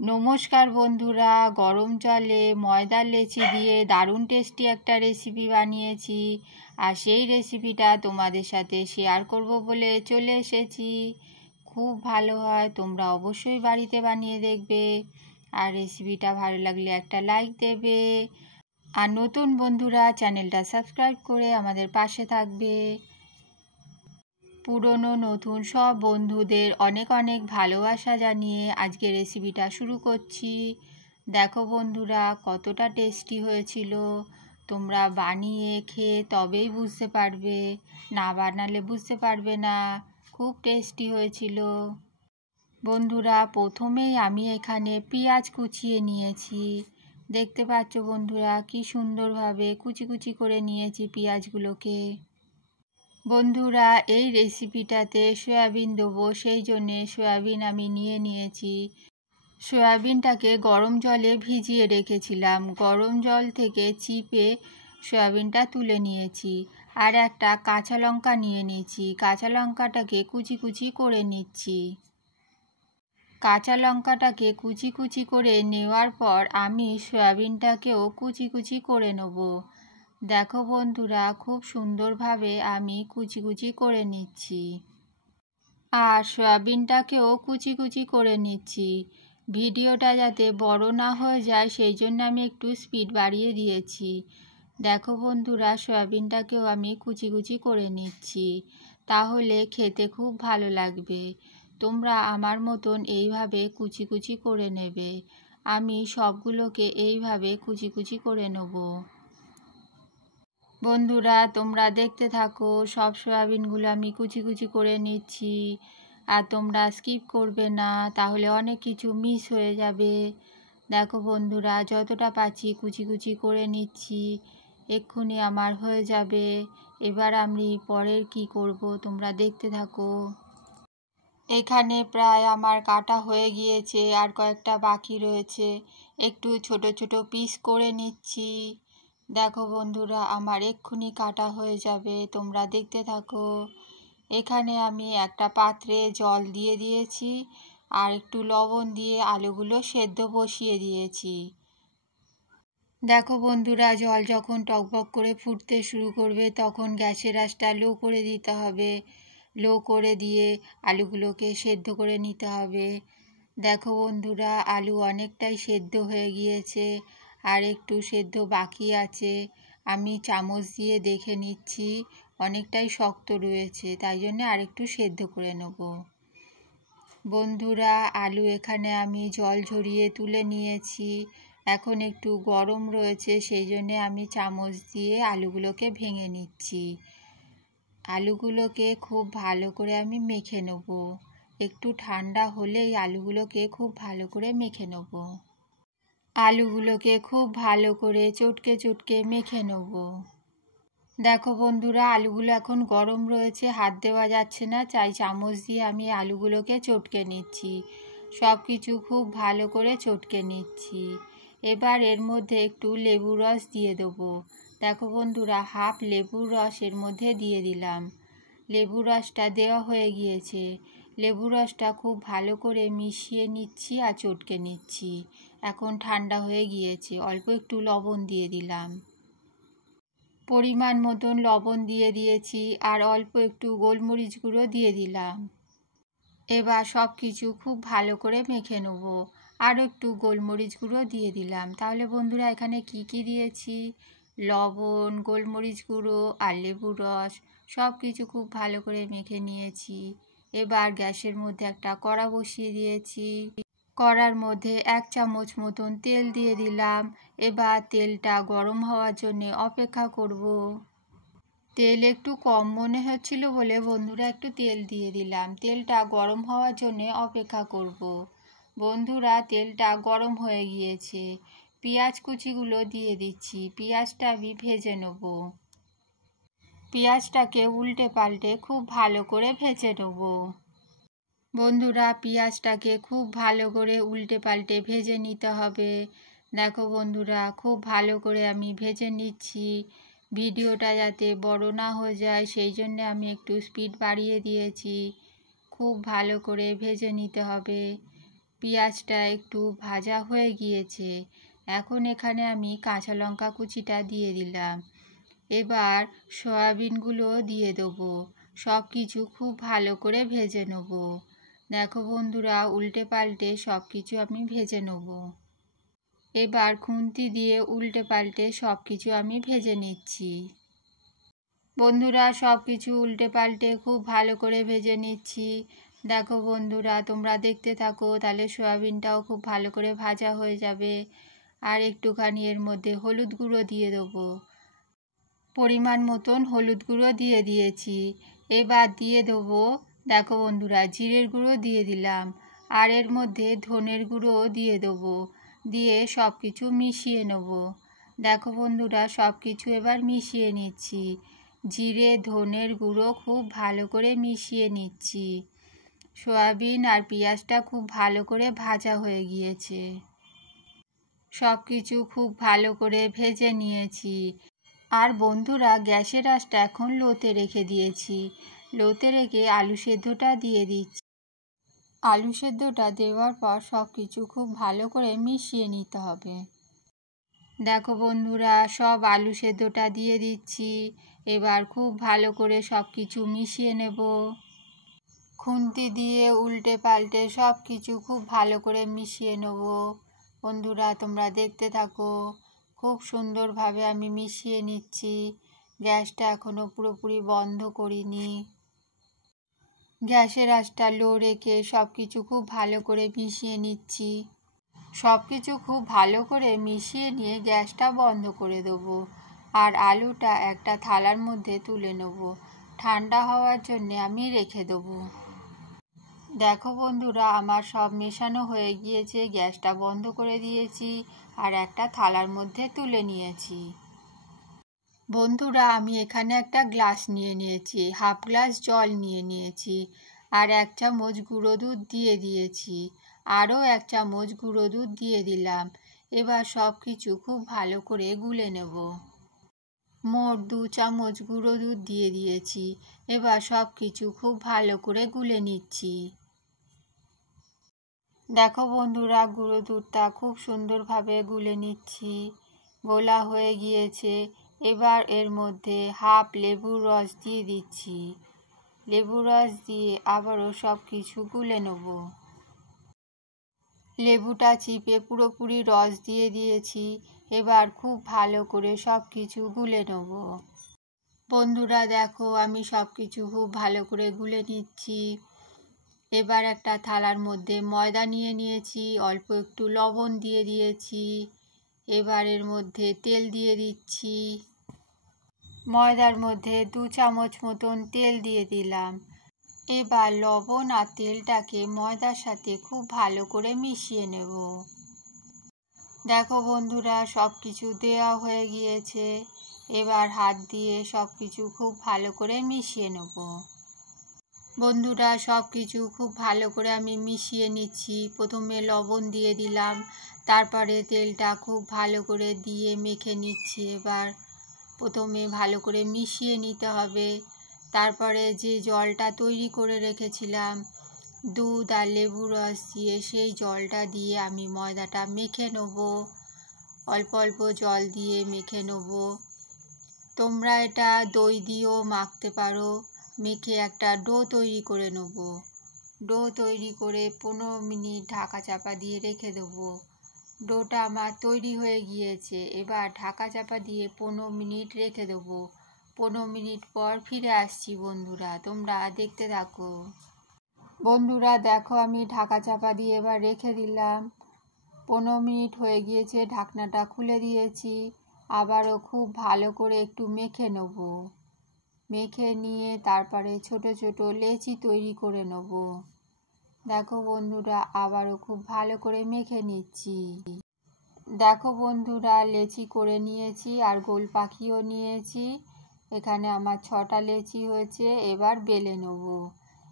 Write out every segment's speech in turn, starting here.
নমস্কার বন্ধুরা, গরম জলে ময়দার লেচি দিয়ে দারুণ টেস্টি একটা রেসিপি বানিয়েছি। আর সেই রেসিপিটা তোমাদের সাথে শেয়ার করব বলে চলে এসেছি। খুব ভালো হয়, তোমরা অবশ্যই বাড়িতে বানিয়ে দেখবে। আর রেসিপিটা ভালো লাগলে একটা লাইক দেবে। আর নতুন বন্ধুরা চ্যানেলটা সাবস্ক্রাইব করে আমাদের পাশে থাকবে। পুরনো নতুন সব বন্ধুদের অনেক অনেক ভালোবাসা জানিয়ে আজকে রেসিপিটা শুরু করছি। দেখো বন্ধুরা, কতটা টেস্টি হয়েছিল। তোমরা বানিয়ে খেয়ে তবেই বুঝতে পারবে, না বানালে বুঝতে পারবে না। খুব টেস্টি হয়েছিল। বন্ধুরা, প্রথমেই আমি এখানে পেঁয়াজ কুচিয়ে নিয়েছি। দেখতে পাচ্ছ বন্ধুরা, কি সুন্দরভাবে কুচি কুচি করে নিয়েছি পেঁয়াজগুলোকে। বন্ধুরা, এই রেসিপিটাতে সয়াবিন দেবো, সেই জন্যে সয়াবিন আমি নিয়েছি। সয়াবিনটাকে গরম জলে ভিজিয়ে রেখেছিলাম। গরম জল থেকে চিপে সয়াবিনটা তুলে নিয়েছি। আর একটা কাঁচা লঙ্কা নিয়ে নিয়েছি। কাঁচা লঙ্কাটাকে কুচি কুচি করে নিচ্ছি। কাঁচা লঙ্কাটাকে কুচি কুচি করে নেওয়ার পর আমি সয়াবিনটাকেও কুচি কুচি করে নেব। দেখো বন্ধুরা, খুব সুন্দরভাবে আমি কুচি কুচি করে নিচ্ছি। আর সয়াবিনটাকেও কুচি কুচি করে নিচ্ছি। ভিডিওটা যাতে বড় না হয়ে যায় সেই জন্য আমি একটু স্পিড বাড়িয়ে দিয়েছি। দেখো বন্ধুরা, সয়াবিনটাকেও আমি কুচি কুচি করে নিচ্ছি। তাহলে খেতে খুব ভালো লাগবে। তোমরা আমার মতন এইভাবে কুচি কুচি করে নেবে। আমি সবগুলোকে এইভাবে কুচি কুচি করে নেব। বন্ধুরা, তোমরা দেখতে থাকো। সব সয়াবিনগুলো আমি কুচি কুচি করে নিচ্ছি। আর তোমরা স্কিপ করবে না, তাহলে অনেক কিছু মিস হয়ে যাবে। দেখো বন্ধুরা, যতটা পাচ্ছি কুচি কুচি করে নিচ্ছি। এক্ষুনি আমার হয়ে যাবে। এবার আমি পরের কি করব তোমরা দেখতে থাকো। এখানে প্রায় আমার কাটা হয়ে গিয়েছে, আর কয়েকটা বাকি রয়েছে। একটু ছোট ছোট পিস করে নিচ্ছি। দেখো বন্ধুরা, আমার এক্ষুনি কাটা হয়ে যাবে, তোমরা দেখতে থাকো। এখানে আমি একটা পাত্রে জল দিয়ে দিয়েছি, আর একটু লবণ দিয়ে আলুগুলো সেদ্ধ বসিয়ে দিয়েছি। দেখো বন্ধুরা, জল যখন টকবক করে ফুটতে শুরু করবে তখন গ্যাসের আঁচটা লো করে দিতে হবে। লো করে দিয়ে আলুগুলোকে সেদ্ধ করে নিতে হবে। দেখো বন্ধুরা, আলু অনেকটাই সেদ্ধ হয়ে গিয়েছে, আর একটু সেদ্ধ বাকি আছে। আমি চামচ দিয়ে দেখে নিচ্ছি, অনেকটাই শক্ত রয়েছে, তাই জন্য আরেকটু সেদ্ধ করে নেব। বন্ধুরা, আলু এখানে আমি জল ঝরিয়ে তুলে নিয়েছি। এখন একটু গরম রয়েছে, সেই জন্যে আমি চামচ দিয়ে আলুগুলোকে ভেঙে নিচ্ছি। আলুগুলোকে খুব ভালো করে আমি মেখে নেব। একটু ঠান্ডা হলেই আলুগুলোকে খুব ভালো করে মেখে নেব। আলুগুলোকে খুব ভালো করে চটকে চটকে মেখে নেব। দেখো বন্ধুরা, আলুগুলো এখন গরম রয়েছে, হাত দেওয়া যাচ্ছে না, তাই চামচ দিয়ে আমি আলুগুলোকে চটকে নিচ্ছি। সব কিছু খুব ভালো করে চটকে নিচ্ছি। এবার এর মধ্যে একটু লেবুর রস দিয়ে দেবো। দেখো বন্ধুরা, হাফ লেবুর রস এর মধ্যে দিয়ে দিলাম। লেবুর রসটা দেওয়া হয়ে গিয়েছে। লেবুর রসটা খুব ভালো করে মিশিয়ে নিচ্ছি আর চটকে নিচ্ছি। এখন ঠান্ডা হয়ে গিয়েছে, অল্প একটু লবণ দিয়ে দিলাম। পরিমাণ মতন লবণ দিয়ে দিয়েছি, আর অল্প একটু গোলমরিচ গুঁড়ো দিয়ে দিলাম। এবার সব কিছু খুব ভালো করে মেখে নেব। আরও একটু গোলমরিচ গুঁড়ো দিয়ে দিলাম। তাহলে বন্ধুরা, এখানে কি দিয়েছি, লবণ, গোলমরিচ গুঁড়ো আর লেবুর রস, সব কিছু খুব ভালো করে মেখে নিয়েছি। এবার গ্যাসের মধ্যে একটা কড়া বসিয়ে দিয়েছি। কড়ার মধ্যে 1 চামচ মতন তেল দিয়ে দিলাম। এবার তেলটা গরম হওয়ার জন্য অপেক্ষা করব। তেল একটু কম মনে হচ্ছিল বলে বন্ধুরা একটু তেল দিয়ে দিলাম। তেলটা গরম হওয়ার জন্য অপেক্ষা করব। বন্ধুরা, তেলটা গরম হয়ে গিয়েছে। পেঁয়াজ কুচিগুলো দিয়ে দিচ্ছি। পেঁয়াজটা আমি ভেজে নেব। পেঁয়াজটাকে উল্টে পাল্টে খুব ভালো করে ভেজে নেব। বন্ধুরা, পেঁয়াজটাকে খুব ভালো করে উল্টে পাল্টে ভেজে নিতে হবে। দেখো বন্ধুরা, খুব ভালো করে আমি ভেজে নিচ্ছি। ভিডিওটা যাতে বড় না হয়ে যায় সেই জন্য আমি একটু স্পিড বাড়িয়ে দিয়েছি। খুব ভালো করে ভেজে নিতে হবে। পেঁয়াজটা একটু ভাজা হয়ে গিয়েছে। এখন এখানে আমি কাঁচা লঙ্কা কুচিটা দিয়ে দিলাম। এবার সয়াবিনগুলো দিয়ে দেবো। সব কিছু খুব ভালো করে ভেজে নেব। দেখো বন্ধুরা, উল্টে পাল্টে সব কিছু আমি ভেজে নেব। এবার খুন্তি দিয়ে উল্টে পাল্টে সব কিছু আমি ভেজে নিচ্ছি। বন্ধুরা, সব কিছু উল্টে পাল্টে খুব ভালো করে ভেজে নিচ্ছি। দেখো বন্ধুরা, তোমরা দেখতে থাকো, তাহলে সয়াবিনটাও খুব ভালো করে ভাজা হয়ে যাবে। আর একটুখানি এর মধ্যে হলুদ গুঁড়ো দিয়ে দেবো। পরিমাণ মতন হলুদ গুঁড়ো দিয়ে দিয়েছি। এবার দিয়ে দেবো, দেখো বন্ধুরা, জিরের গুঁড়ো দিয়ে দিলাম। আর এর মধ্যে ধনের গুঁড়ো দিয়ে দেবো। দিয়ে সব কিছু মিশিয়ে নেব। দেখো বন্ধুরা, সব কিছু এবার মিশিয়ে নিচ্ছি। জিরে ধনের গুঁড়ো খুব ভালো করে মিশিয়ে নিচ্ছি। সয়াবিন আর পেঁয়াজটা খুব ভালো করে ভাজা হয়ে গিয়েছে। সব কিছু খুব ভালো করে ভেজে নিয়েছি। আর বন্ধুরা, গ্যাসের আঁচটা এখন লোতে রেখে দিয়েছি। লোতে রেখে আলু সেদ্ধটা দিয়ে দিচ্ছি। আলু সেদ্ধটা দেওয়ার পর সব কিছু খুব ভালো করে মিশিয়ে নিতে হবে। দেখো বন্ধুরা, সব আলু সেদ্ধটা দিয়ে দিচ্ছি। এবার খুব ভালো করে সব কিছু মিশিয়ে নেব। খুন্তি দিয়ে উল্টে পাল্টে সব কিছু খুব ভালো করে মিশিয়ে নেব। বন্ধুরা, তোমরা দেখতে থাকো, খুব সুন্দরভাবে আমি মিশিয়ে নিচ্ছি। গ্যাসটা এখনও পুরোপুরি বন্ধ করিনি। গ্যাসের আঁচটা লো রেখে সব কিছু খুব ভালো করে মিশিয়ে নিচ্ছি। সব কিছু খুব ভালো করে মিশিয়ে নিয়ে গ্যাসটা বন্ধ করে দেবো। আর আলুটা একটা থালার মধ্যে তুলে নেব। ঠান্ডা হওয়ার জন্যে আমি রেখে দেবো। দেখো বন্ধুরা, আমার সব মেশানো হয়ে গিয়েছে। গ্যাসটা বন্ধ করে দিয়েছি আর একটা থালার মধ্যে তুলে নিয়েছি। বন্ধুরা, আমি এখানে একটা গ্লাস নিয়ে নিয়েছি, হাফ গ্লাস জল নিয়ে নিয়েছি। আর 1 চামচ গুঁড়ো দুধ দিয়ে দিয়েছি। আরও 1 চামচ গুঁড়ো দুধ দিয়ে দিলাম। এবার সব কিছু খুব ভালো করে গুলে নেব। মোট 2 চামচ গুঁড়ো দুধ দিয়ে দিয়েছি। এবার সব কিছু খুব ভালো করে গুলে নিচ্ছি। দেখো বন্ধুরা, গুঁড়ো দুধটা খুব সুন্দরভাবে গুলে নিচ্ছি। গোলা হয়ে গিয়েছে। এবার এর মধ্যে হাফ লেবুর রস দিয়ে দিচ্ছি। লেবুর রস দিয়ে আবারও সব কিছু গুলে নেব। লেবুটা চিপে পুরোপুরি রস দিয়ে দিয়েছি। এবার খুব ভালো করে সব কিছু গুলে নেব। বন্ধুরা দেখো, আমি সব কিছু খুব ভালো করে গুলে নিচ্ছি। এবার একটা থালার মধ্যে ময়দা নিয়ে নিয়েছি, অল্প একটু লবণ দিয়ে দিয়েছি। এবার এর মধ্যে তেল দিয়ে দিচ্ছি। ময়দার মধ্যে 2 চামচ মতন তেল দিয়ে দিলাম। এবার লবণ আর তেলটাকে ময়দার সাথে খুব ভালো করে মিশিয়ে নেব। দেখো বন্ধুরা, সব কিছু দেওয়া হয়ে গিয়েছে। এবার হাত দিয়ে সব কিছু খুব ভালো করে মিশিয়ে নেব। বন্ধুরা, সব কিছু খুব ভালো করে আমি মিশিয়ে নিচ্ছি। প্রথমে লবণ দিয়ে দিলাম, তারপরে তেলটা খুব ভালো করে দিয়ে মেখে নিচ্ছি। এবার প্রথমে ভালো করে মিশিয়ে নিতে হবে। তারপরে যে জলটা তৈরি করে রেখেছিলাম দুধ আর লেবুর রস দিয়ে, সেই জলটা দিয়ে আমি ময়দাটা মেখে নেব। অল্প অল্প জল দিয়ে মেখে নেব। তোমরা এটা দই দিয়েও মাখতে পারো। মেখে একটা ডো তৈরি করে নেব। ডো তৈরি করে 15 মিনিট ঢাকা চাপা দিয়ে রেখে দেবো। ডোটা আমার তৈরি হয়ে গিয়েছে। এবার ঢাকা চাপা দিয়ে 15 মিনিট রেখে দেবো। 15 মিনিট পর ফিরে আসছি বন্ধুরা, তোমরা দেখতে থাকো। বন্ধুরা দেখো, আমি ঢাকা চাপা দিয়ে এবার রেখে দিলাম। 15 মিনিট হয়ে গিয়েছে, ঢাকনাটা খুলে দিয়েছি। আবারও খুব ভালো করে একটু মেখে নেব। মেখে নিয়ে তারপরে ছোট ছোট লেচি তৈরি করে নেব। দেখো বন্ধুরা, আবারও খুব ভালো করে মেখে নিচ্ছি। দেখো বন্ধুরা, লেচি করে নিয়েছি আর গোল পাখিও নিয়েছি। এখানে আমার 6টা লেচি হয়েছে। এবার বেলে নেব।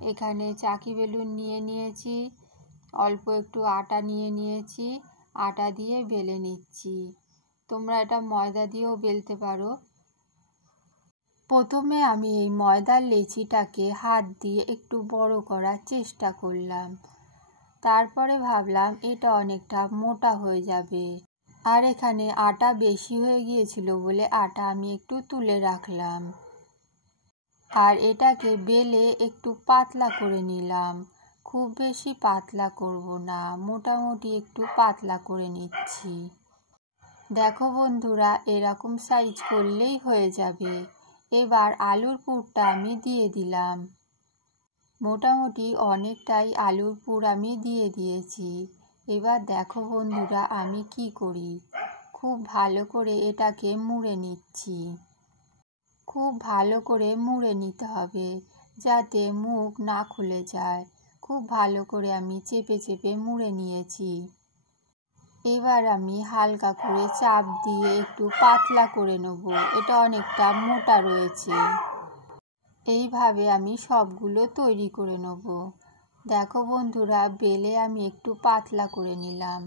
এখানে চাকি বেলুন নিয়ে নিয়েছি, অল্প একটু আটা নিয়ে নিয়েছি। আটা দিয়ে বেলে নিচ্ছি। তোমরা এটা ময়দা দিয়েও বেলতে পারো। প্রথমে আমি এই ময়দার লেচিটাকে হাত দিয়ে একটু বড় করার চেষ্টা করলাম। তারপরে ভাবলাম এটা অনেকটা মোটা হয়ে যাবে, আর এখানে আটা বেশি হয়ে গিয়েছিল বলে আটা আমি একটু তুলে রাখলাম। আর এটাকে বেলে একটু পাতলা করে নিলাম। খুব বেশি পাতলা করব না, মোটামুটি একটু পাতলা করে নিচ্ছি। দেখো বন্ধুরা, এরকম সাইজ করলেই হয়ে যাবে। এবার আলুর পুরটা আমি দিয়ে দিলাম। মোটামুটি অনেকটাই আলুর পুর আমি দিয়ে দিয়েছি। এবার দেখো বন্ধুরা, আমি কি করি, খুব ভালো করে এটাকে মুড়ে নিচ্ছি। খুব ভালো করে মুড়ে নিতে হবে যাতে মুখ না খুলে যায়। খুব ভালো করে আমি চেপে চেপে মুড়ে নিয়েছি। এবার আমি হালকা করে চাপ দিয়ে একটু পাতলা করে নেব, এটা অনেকটা মোটা রয়েছে। এইভাবে আমি সবগুলো তৈরি করে নেব। দেখো বন্ধুরা, বেলে আমি একটু পাতলা করে নিলাম।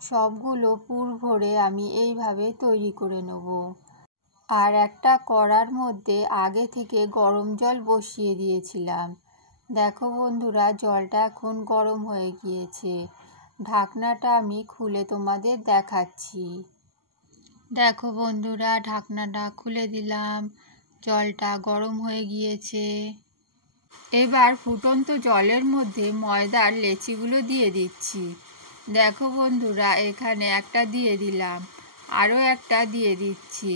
সবগুলো পুর ভরে আমি এইভাবে তৈরি করে নেব। আর একটা কড়ার মধ্যে আগে থেকে গরম জল বসিয়ে দিয়েছিলাম। দেখো বন্ধুরা, জলটা এখন গরম হয়ে গিয়েছে। ঢাকনাটা আমি খুলে তোমাদের দেখাচ্ছি। দেখো বন্ধুরা, ঢাকনাটা খুলে দিলাম। জলটা গরম হয়ে গিয়েছে। এবার ফুটন্ত জলের মধ্যে ময়দার লেচিগুলো দিয়ে দিচ্ছি। দেখো বন্ধুরা, এখানে একটা দিয়ে দিলাম, আরও একটা দিয়ে দিচ্ছি।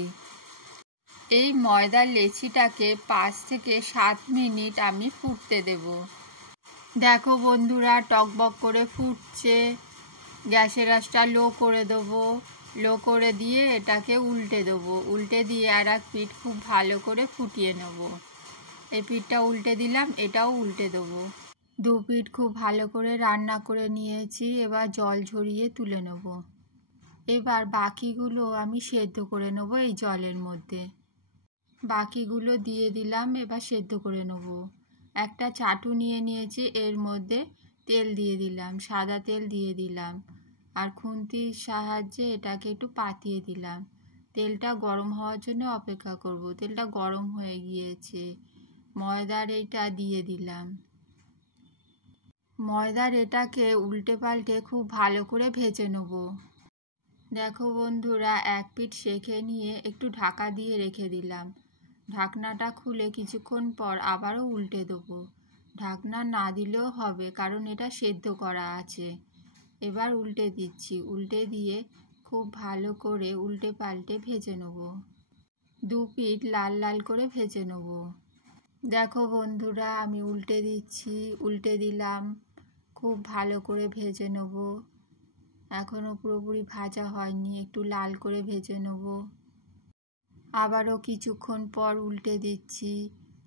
এই ময়দার লেচিটাকে 5 থেকে 7 মিনিট আমি ফুটতে দেব। দেখো বন্ধুরা, টকবক করে ফুটছে। গ্যাসের আঁচটা লো করে দেবো। লো করে দিয়ে এটাকে উল্টে দেবো। উল্টে দিয়ে আর এক পিঠ খুব ভালো করে ফুটিয়ে নেব। এই পিঠটা উল্টে দিলাম, এটাও উল্টে দেবো। 2 পিঠ খুব ভালো করে রান্না করে নিয়েছি। এবার জল ঝরিয়ে তুলে নেব। এবার বাকিগুলো আমি সেদ্ধ করে নেব এই জলের মধ্যে। বাকিগুলো দিয়ে দিলাম, এবার সেদ্ধ করে নেব। একটা চাটু নিয়ে নিয়েছি, এর মধ্যে তেল দিয়ে দিলাম, সাদা তেল দিয়ে দিলাম, আর খুন্তির সাহায্যে এটাকে একটু পাতিয়ে দিলাম। তেলটা গরম হওয়ার জন্য অপেক্ষা করব। তেলটা গরম হয়ে গিয়েছে। ময়দার এইটা দিয়ে দিলাম। ময়দার এটাকে উল্টে পাল্টে খুব ভালো করে ভেজে নেব। দেখো বন্ধুরা, এক পিঠ সেঁকে নিয়ে একটু ঢাকা দিয়ে রেখে দিলাম। ঢাকনাটা খুলে কিছুক্ষণ পর আবারও উল্টে দেবো। ঢাকনা না দিলেও হবে, কারণ এটা সেদ্ধ করা আছে। এবার উল্টে দিচ্ছি। উল্টে দিয়ে খুব ভালো করে উল্টে পাল্টে ভেজে নেব। 2 পিঠ লাল লাল করে ভেজে নেব। দেখো বন্ধুরা, আমি উল্টে দিচ্ছি, উল্টে দিলাম, খুব ভালো করে ভেজে নেব। এখনও পুরোপুরি ভাজা হয়নি, একটু লাল করে ভেজে নেব। আবারও কিছুক্ষণ পর উল্টে দিচ্ছি।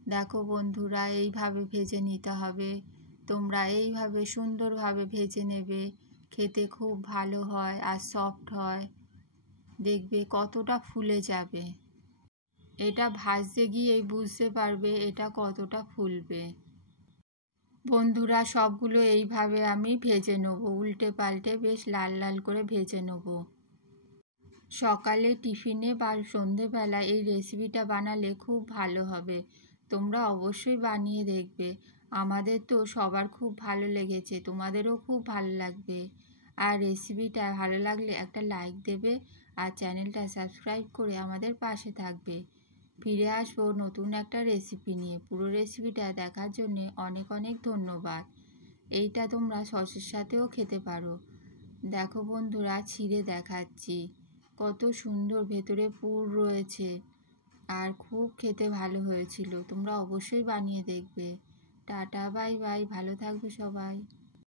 দেখো বন্ধুরা, এইভাবে ভেজে নিতে হবে। তোমরা এইভাবে সুন্দরভাবে ভেজে নেবে। খেতে খুব ভালো হয় আর সফট হয়। দেখবে কতটা ফুলে যাবে। এটা ভাজতে গিয়েই বুঝতে পারবে এটা কতটা ফুলবে। বন্ধুরা, সবগুলো এইভাবে আমি ভেজে নেব। উল্টে পাল্টে বেশ লাল লাল করে ভেজে নেব। সকালে টিফিনে বা সন্ধেবেলা এই রেসিপিটা বানালে খুব ভালো হবে। তোমরা অবশ্যই বানিয়ে দেখবে। আমাদের তো সবার খুব ভালো লেগেছে, তোমাদেরও খুব ভালো লাগবে। আর রেসিপিটা ভালো লাগলে একটা লাইক দেবে আর চ্যানেলটা সাবস্ক্রাইব করে আমাদের পাশে থাকবে। ফিরে আসবো নতুন একটা রেসিপি নিয়ে। পুরো রেসিপিটা দেখার জন্য অনেক অনেক ধন্যবাদ। এইটা তোমরা সসের সাথেও খেতে পারো। দেখো বন্ধুরা, ছিঁড়ে দেখাচ্ছি, কত সুন্দর ভেতরে পুর রয়েছে আর খুব খেতে ভালো হয়েছিল। তোমরা অবশ্যই বানিয়ে দেখবে। টাটা, বাই বাই, ভালো থাকবে সবাই।